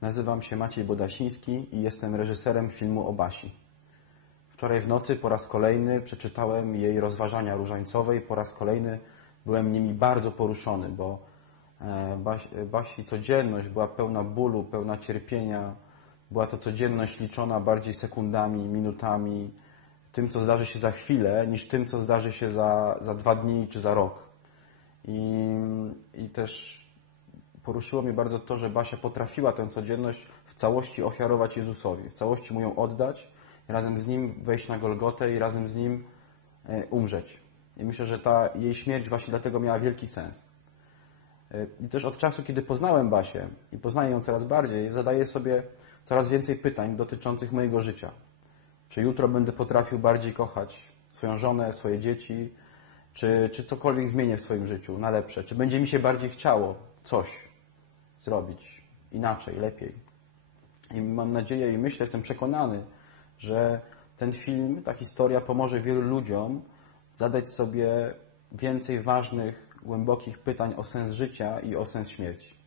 Nazywam się Maciej Bodasiński i jestem reżyserem filmu o Basi. Wczoraj w nocy po raz kolejny przeczytałem jej rozważania różańcowe i po raz kolejny byłem nimi bardzo poruszony, bo e, Basi, Basi codzienność była pełna bólu, pełna cierpienia. Była to codzienność liczona bardziej sekundami, minutami, tym, co zdarzy się za chwilę, niż tym, co zdarzy się za, za dwa dni czy za rok. I, I też poruszyło mnie bardzo to, że Basia potrafiła tę codzienność w całości ofiarować Jezusowi, w całości mu ją oddać, razem z Nim wejść na Golgotę i razem z Nim e, umrzeć. I myślę, że ta jej śmierć właśnie dlatego miała wielki sens. E, I też od czasu, kiedy poznałem Basię i poznaję ją coraz bardziej, zadaję sobie coraz więcej pytań dotyczących mojego życia. Czy jutro będę potrafił bardziej kochać swoją żonę, swoje dzieci, czy, czy cokolwiek zmienię w swoim życiu na lepsze? Czy będzie mi się bardziej chciało coś zrobić inaczej, lepiej? I mam nadzieję i myślę, jestem przekonany, że ten film, ta historia pomoże wielu ludziom zadać sobie więcej ważnych, głębokich pytań o sens życia i o sens śmierci.